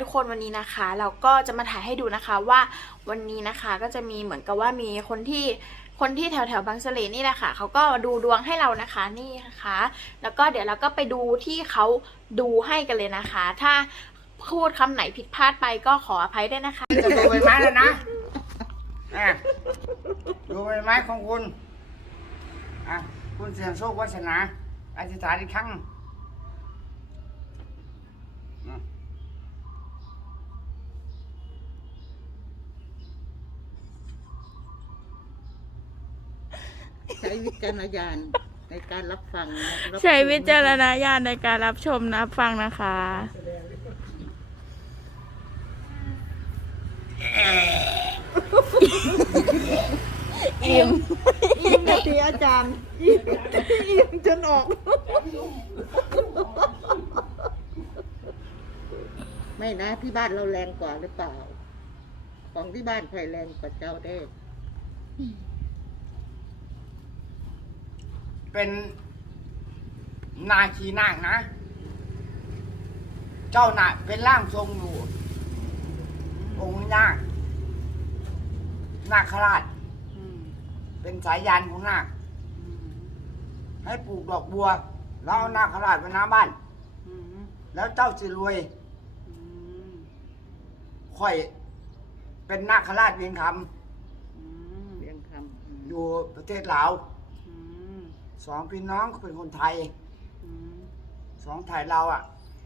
ทุกคนวันนี้นะคะ เราก็จะมาถ่ายให้ดูนะคะว่าวันนี้นะคะก็จะมีเหมือนกับว่ามีคนที่คนที่แถวแถวบางเสลนี่แหละค่ะเขาก็ดูดวงให้เรานะคะนี่นะคะ แล้วก็เดี๋ยวเราก็ไปดูที่เขาดูให้กันเลยนะคะ ถ้าพูดคำไหนผิดพลาดไปก็ขออภัยด้วยนะคะจะดูใบไม้แล้วนะอะดูใบไม้ของคุณอะคุณเสียงโชควาสนาอธิษฐานอีกครั้ง ใช้วิจารณญาณในการรับฟังนะรับใช้วิจารณญาณในการรับชมรับฟังนะคะ อิ่มอิ่มนาทีอาจารย์อิ่มอิ่มจนออก ไม่นะที่บ้านเราแรงกว่าหรือเปล่า ของที่บ้านใครแรงกว่าเจ้าได้ เป็นนาคีนาคนะ เจ้าน่ะเป็นร่างทรงอยู่ องค์นาคนาคราช เป็นสายยานของนาค ให้ปลูกดอกบัว แล้วเอานาคราชไว้หน้าบ้าน แล้วเจ้าสิรวยค่อยเป็นนาคราชเวียงคเรียงคำอยู่ประเทศลาว สองพี่น้องเป็นคนไทยสองไทยเราอะ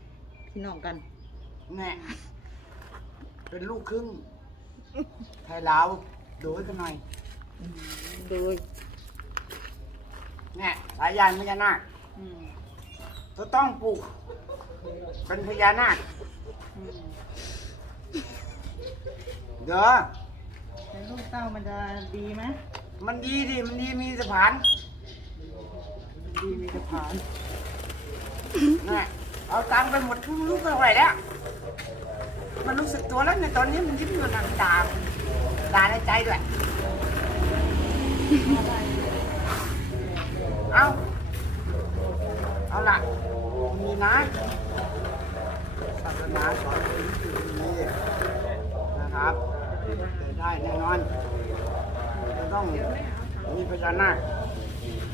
ำพี่น้องกัน แน่เป็นลูกครึ่ง ไทยลาวดูให้กันหน่อยโดยแน่สายยานพญานาคจะต้องปลูก เป็นพญานาคเด้อแต่ลูกเต้ามันจะดีไหมมันดีดิมันดีมีสะพาน ดีมีกระถานนี่เอาตังค์ไปหมดทุกลูกเท่าไหร่แล้ว มันรู้สึกตัวแล้วในตอนนี้มันยิ้มอยู่นะด่าด่าในใจด้วย เอาเอาล่ะมีนะศาสนาสอนสิ่งที่ดีนะครับได้แน่นอนจะต้องมีพญานาค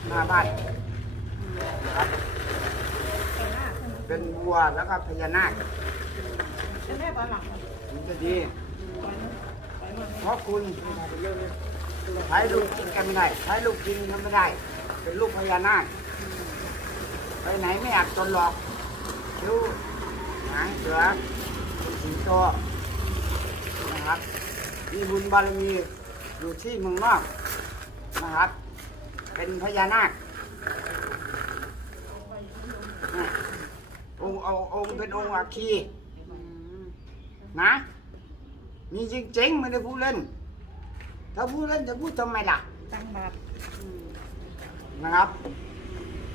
หน้าบ้าน เป็นวัวแล้วก็พญานาคมันจะดีเพราะคุณใช้ลูกกินกันไม่ได้ใช้ลูกกินกันไม่ได้ เป็นลูกพญานาคไปไหนไม่อักตนหรอกคิ้วหางเสือเป็นสิงโตนะครับมีบุญบารมีอยู่ที่เมืองนอกนะครับ เป็นพญานาค นะองค์เอาองค์เป็นองค์อัคคีนะมีจริงๆไม่ได้พูดเล่น ถ้าพูดเล่นจะพูดทำไมล่ะตั้งบาตรนะครับ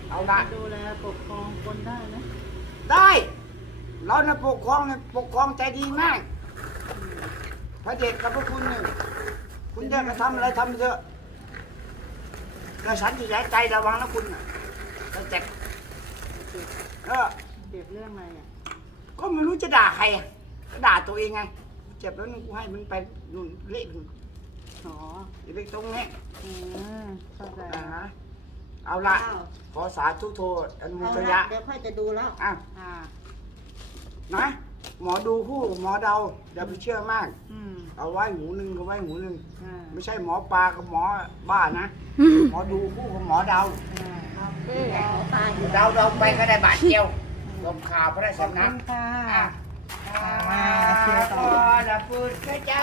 เอาละดูแลปกครองคนได้นะได้เรานะปกครองนะปกครองใจดีมาก พระเดชกับพระคุณหนึ่งคุณอยากจะทำอะไรทำไปเถอะแต่ฉันจะย้ายใจระวังนะคุณน่ะจะเจ็บ เออเจ็บเรื่องอะไรอะก็ไม่รู้จะด่าใครอะก็ด่าตัวเองไงเจ็บแล้วนึงกูให้มันไปนู่นเละนู่นอ๋ออย่าไปตรงนี้อืมเข้าใจอ่าฮะเอาละขอสาธุโทษอนุโมเอาทละยะเดี๋ยวค่อยจะดูแล้ว อะอ่า นะหมอดูคู่หมอเดาอย่าไปเชื่อมาก อืมเอาไว้หูหนึ่งก็ไว้หูหนึ่งอ่าไม่ใช่หมอปลากับหมอบ้านะ หมอดูคู่กับหมอเดา อ่าขอตายอยู่ เดาเดาไปก็ได้บาทเดียวลมข่าวพระราขชอบคุนะณค่ะอะมาเชียร์ต่อละพูดก็จะ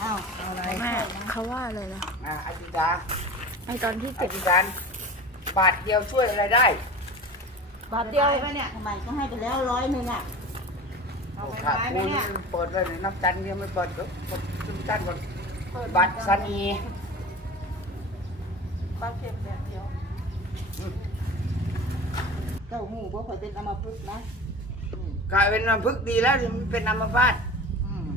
อ้าวเอาอะไรแม่เขาว่าอะไรนะอะอธิษฐานไอตอนที่อเจ็บธิษฐานบาทเดียวช่วยอะไรได้บาทเดียวไหมเนี่ยทำไมก็ให้ไปแล้วร้อยหนึ่งอะเอาไปขาดไว้ไหมคุณเนี่ยเปิดเลยน้ำจันทร์ยังไม่เปิดก็เปิดน้ำจันทร์ก่อนบัตรสนีปลาเค็มแบบเดียวอืม เจ้าหูบ่ค่อยเป็นอัมพฤกษ์นะอืมกลายเป็นอัมพฤกษ์ดีแล้วที่มันเป็นอัมพาตอืม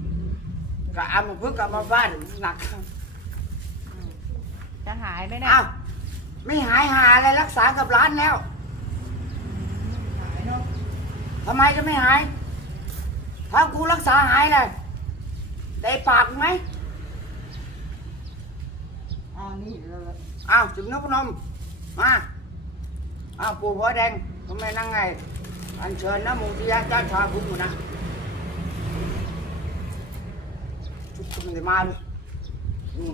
กับอัมพฤกษ์กับอัมพาตหนักจะหายไหมเนี่ยอ้าวไม่หายหาอะไรรักษากับร้านแล้วหายเนาะทำไมจะไม่หาย ถ้ากูรักษาหายเลยได้ปากไหมอ่านี่เลยอ้าวจุดนพนมมาอ้าวปู่หัวแดง ทำไมนั่งไง อันเชิญนะมูทิยะเจ้าชายพุ่งนะชุดคุณไม่ได้มาด้วยนี่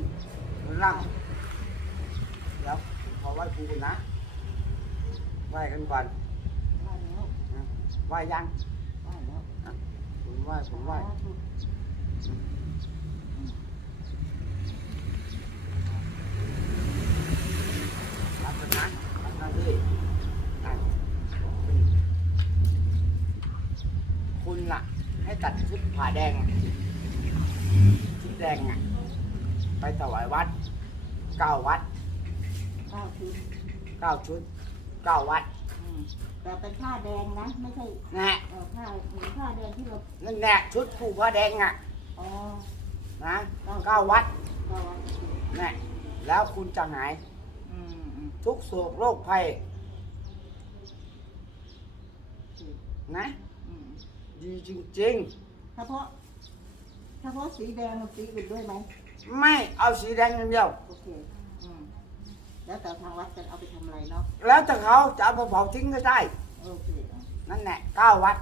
นั่งเดี๋ยวขอไหว้ปู่ก่อนนะไหว้กันก่อนไหว้ยังผมไหว้ผมไหว้รับกันนะรับหน้าที่อะ คุณล่ะ ให้ตัดชุดผ่าแดงอะชุดแดงอะไปถวายวัดเก้าวัดเก้าชุดเก้าชุดเก้าวัดอืมแต่เป็นผ้าแดงนะ ไม่ใช่นะฮะเออผ้าเหมือนผ้าแดงที่เรานั่นแหละชุดผูกผ้าแดงอะอ๋อนะเก้าวัดก็ว่านะแล้วคุณจะหาย อืมอืมทุกโศกโรคภัยนะอืม ดีจริงเฉพาะเฉพาะสีแดงกับสีอื่นด้วยไหมๆ ไม่เอาสีแดงอย่างเดียว โอเคอืมแล้วแต่ทางวัดจะเอาไปทำอะไรเนาะแล้วแต่เขาจะเอาไปเผาทิ้งก็ได้ โอเคอะนั่นแหละเก้าวัด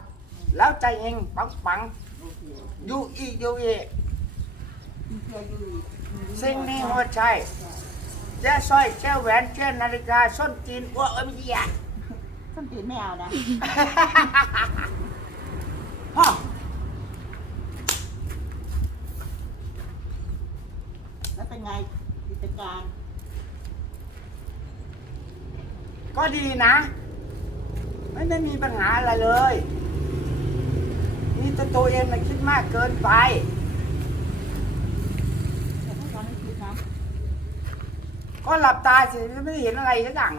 แล้วใจเฮงปังปังโอเคๆอยู่อีกอยู่อีกมีเพียอยู่อีกมีสิ่งนี้หัวใจแจ้สร้อยแจ้แหวนแจ้นาฬิกาส้นตีนอ้วกเอ็มเดีย ส้นตีนไม่เอานะ พ่อแล้วเป็นไงกิจการ ก็ดีนะ ไม่ได้มีปัญหาอะไรเลยนี่แต่ตัวเองนะคิดมากเกินไปแต่ถ้าตอนนี้คิดนะก็หลับตาสิไม่ได้เห็นอะไรสักอย่าง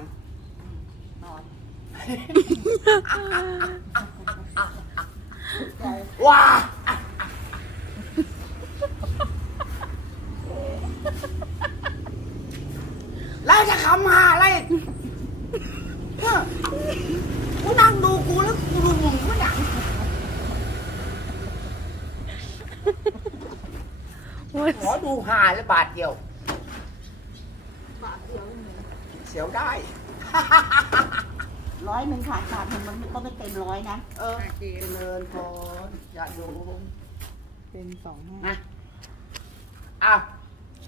นอนใจ ว้าแล้วจะขำหาอะไรเฮ้ยกูนั่งดูกูแล้วกูดูมึงกูอย่างขอดูหาเลยบาทเดียว บาทเดียวเองเสียวได้ ร้อยหนึ่งขาดขาดมันมันก็ไม่เต็มร้อยนะ เออเจริญพรอย่าโยมเป็นสองห้านะอ้าว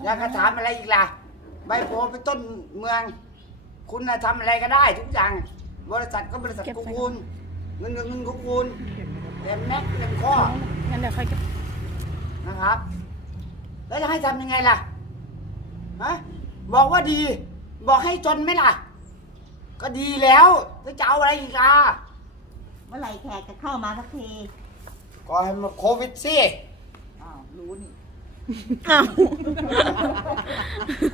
อยากจะถามอะไรอีกล่ะ ใบโพเป็นต้นเมือง คุณน่ะทำอะไรก็ได้ ทุกอย่าง บริษัทก็บริษัทของคุณเงินก็เงินของคุณเงินแม็กเงินข้องั้นเดี๋ยวค่อยเก็บนะครับ แล้วจะให้ทำยังไงล่ะฮะบอกว่าดี บอกให้จนไหมล่ะ ก็ดีแล้วแล้วจะเอาอะไรอีกอะเมื่อไหร่แขกจะเข้ามาสักทีก็ให้มาโควิดสิอ้าวรู้นี่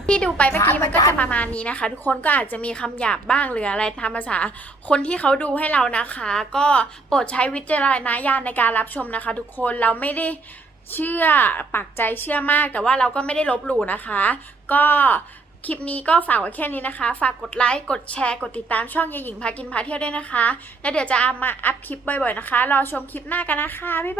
ที่ดูไปเมื่อกี้มันก็จะประมาณนี้นะคะ ทุกคนก็อาจจะมีคำหยาบบ้างหรืออะไรตามภาษา คนที่เขาดูให้เรานะคะ ก็โปรดใช้วิจารณญาณในการรับชมนะคะ ทุกคนเราไม่ได้เชื่อปักใจเชื่อมาก แต่ว่าเราก็ไม่ได้ลบหลู่นะคะ ก็ คลิปนี้ก็ฝากไว้แค่นี้นะคะ ฝากกดไลค์ กดแชร์ กดติดตามช่องยายหญิงพากินพาเที่ยวด้วยนะคะ แล้วเดี๋ยวจะเอามาอัพคลิปบ่อยๆนะคะ รอชมคลิปหน้ากันนะคะ บ๊ายบาย